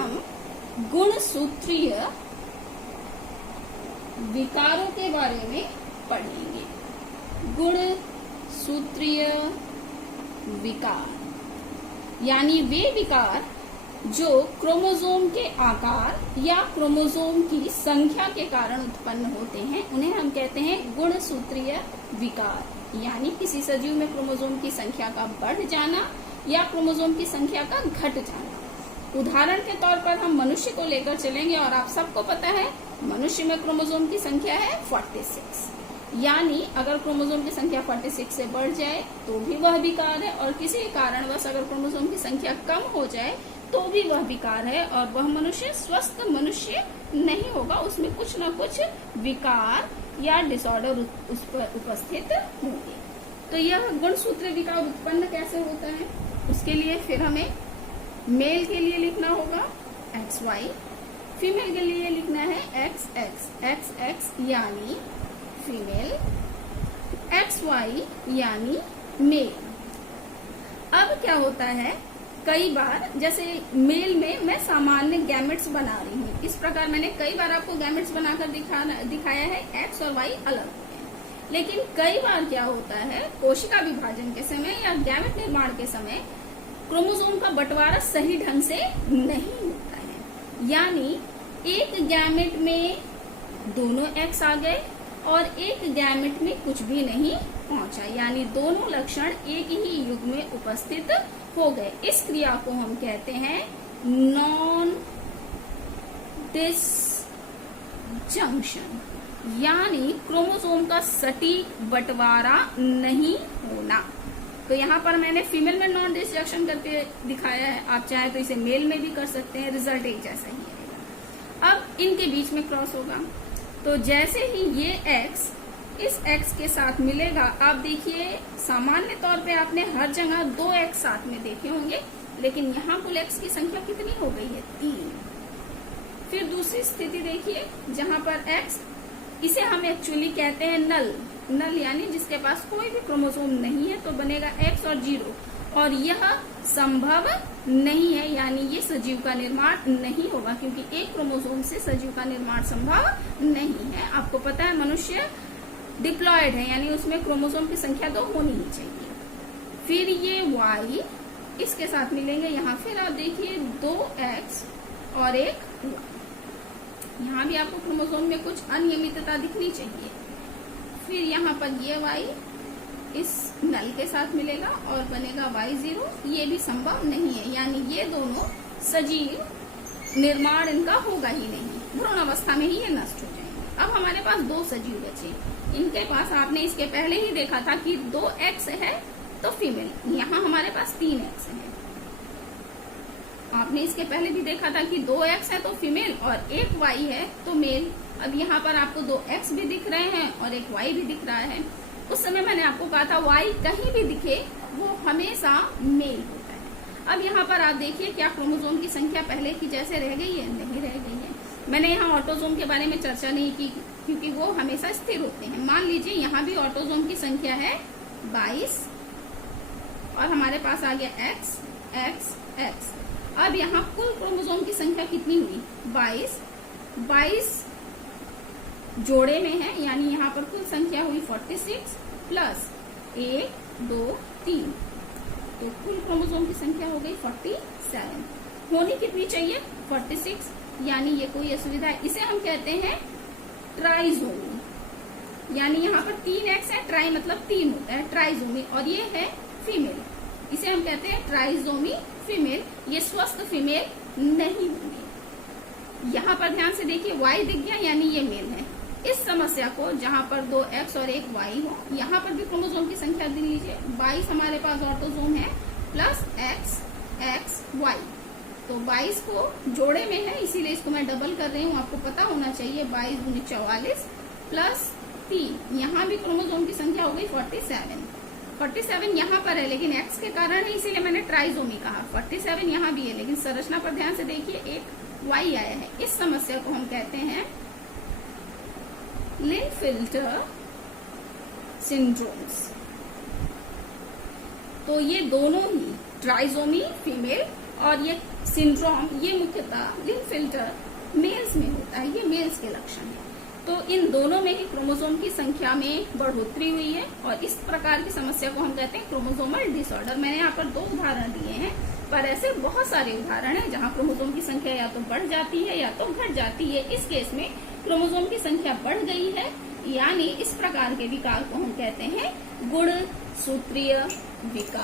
हम गुणसूत्रीय विकारों के बारे में पढ़ेंगे। गुणसूत्रीय विकार यानी वे विकार जो क्रोमोसोम के आकार या क्रोमोसोम की संख्या के कारण उत्पन्न होते हैं, उन्हें हम कहते हैं गुणसूत्रीय विकार। यानी किसी सजीव में क्रोमोसोम की संख्या का बढ़ जाना या क्रोमोसोम की संख्या का घट जाना। उदाहरण के तौर पर हम मनुष्य को लेकर चलेंगे और आप सबको पता है मनुष्य में क्रोमोसोम की संख्या है 46। यानी अगर क्रोमोसोम की संख्या 46 से बढ़ जाए तो भी वह विकार है, और किसी कारणवश अगर क्रोमोसोम की संख्या कम हो जाए तो भी वह विकार है, और वह मनुष्य स्वस्थ मनुष्य नहीं होगा, उसमें कुछ न कुछ विकार या डिसऑर्डर उस पर उपस्थित होंगे। तो यह गुणसूत्रीय विकार उत्पन्न कैसे होता है, उसके लिए फिर हमें मेल के लिए लिखना होगा XY, फीमेल के लिए लिखना है XX यानी फीमेल, XY यानी मेल। अब क्या होता है, कई बार जैसे मेल में मैं सामान्य गैमेट्स बना रही हूँ, इस प्रकार मैंने कई बार आपको गैमेट्स बनाकर दिखाया है, X और Y अलग होते हैं। लेकिन कई बार क्या होता है, कोशिका विभाजन के समय या गैमेट निर्माण के समय क्रोमोसोम का बंटवारा सही ढंग से नहीं होता है। यानी एक गैमेट में दोनों X आ गए और एक गैमेट में कुछ भी नहीं पहुंचा, यानी दोनों लक्षण एक ही युग में उपस्थित हो गए। इस क्रिया को हम कहते हैं नॉन डिसजंक्शन, यानी क्रोमोसोम का सटीक बंटवारा नहीं होना। तो यहाँ पर मैंने फीमेल में नॉन डिसजंक्शन करके दिखाया है, आप चाहे तो इसे मेल में भी कर सकते हैं, रिजल्ट एक जैसा ही है। अब इनके बीच में क्रॉस होगा, तो जैसे ही ये X इस X के साथ मिलेगा, आप देखिए सामान्य तौर पे आपने हर जगह 2X साथ में देखे होंगे, लेकिन यहाँ कुल X की संख्या कितनी हो गई है, 3। फिर दूसरी स्थिति देखिए जहाँ पर X, इसे हम एक्चुअली कहते हैं नल यानी जिसके पास कोई भी क्रोमोसोम नहीं है, तो बनेगा X और 0, और यह संभव नहीं है, यानी ये सजीव का निर्माण नहीं होगा, क्योंकि एक क्रोमोसोम से सजीव का निर्माण संभव नहीं है। आपको पता है मनुष्य डिप्लॉयड है, यानी उसमें क्रोमोसोम की संख्या 2 होनी ही चाहिए। फिर ये Y इसके साथ मिलेंगे, यहाँ फिर आप देखिए 2X और एक Y, यहाँ भी आपको क्रोमोसोम में कुछ अनियमितता दिखनी चाहिए। फिर यहाँ पर ये Y इस नल के साथ मिलेगा और बनेगा Y0, ये भी संभव नहीं है, यानी ये दोनों सजीव निर्माण इनका होगा ही नहीं, भ्रूण अवस्था में ही ये नष्ट हो जाएंगे। अब हमारे पास 2 सजीव बचे, इनके पास आपने इसके पहले ही देखा था कि 2X है तो फीमेल, यहाँ हमारे पास 3X है। आपने इसके पहले भी देखा था कि 2X है तो फीमेल और एक Y है तो मेल। अब यहाँ पर आपको 2X भी दिख रहे हैं और एक Y भी दिख रहा है। उस समय मैंने आपको कहा था Y कहीं भी दिखे वो हमेशा मेल होता है। अब यहाँ पर आप देखिए क्या क्रोमोसोम की संख्या पहले की जैसे रह गई है, नहीं रह गई है। मैंने यहाँ ऑटोसोम के बारे में चर्चा नहीं की क्योंकि वो हमेशा स्थिर होते हैं। मान लीजिए यहाँ भी ऑटोसोम की संख्या है 22 और हमारे पास आ गया X। अब यहाँ कुल क्रोमोसोम की संख्या कितनी हुई, 22 जोड़े में है, यानी यहाँ पर कुल संख्या हुई 46 प्लस 1 2 3, तो कुल क्रोमोसोम की संख्या हो गई 47। होनी कितनी चाहिए, 46, यानी ये कोई असुविधा है। इसे हम कहते हैं ट्राइजोमी, यानी यहाँ पर 3X है, ट्राई मतलब 3 होता है, ट्राइजोमी, और ये है फीमेल, इसे हम कहते हैं ट्राइजोमी फीमेल। ये स्वस्थ फीमेल नहीं होंगे। यहाँ पर ध्यान से देखिए Y दिख गया, यानी ये मेल है। इस समस्या को जहाँ पर 2X और एक Y हो, यहाँ पर भी क्रोमोसोम की संख्या गिन लीजिए। 22 हमारे पास ऑटोसोम है प्लस X Y, तो 22 को जोड़े में है, इसीलिए इसको मैं डबल कर रही हूँ। आपको पता होना चाहिए 22 दूनी 44 प्लस 3, यहाँ भी क्रोमोसोम की संख्या हो गई 47 यहाँ पर है, लेकिन X के कारण है, इसीलिए मैंने ट्राइजोमी कहा। 47 यहाँ भी है, लेकिन संरचना पर ध्यान से देखिए एक Y आया है। इस समस्या को हम कहते हैं लिनफिल्टर सिंड्रोम्स। तो ये दोनों ही ट्राइजोमी फीमेल और ये सिंड्रोम ये मुख्यतः लिंकफिल्टर मेल्स में होता है, ये मेल्स के लक्षण है। तो इन दोनों में ही क्रोमोसोम की संख्या में बढ़ोतरी हुई है और इस प्रकार की समस्या को हम कहते हैं क्रोमोसोमल डिसऑर्डर। मैंने यहाँ पर 2 उदाहरण दिए हैं, पर ऐसे बहुत सारे उदाहरण हैं जहाँ क्रोमोसोम की संख्या या तो बढ़ जाती है या तो घट जाती है। इस केस में क्रोमोसोम की संख्या बढ़ गई है, यानी इस प्रकार के विकार को हम कहते हैं गुणसूत्रीय विकार।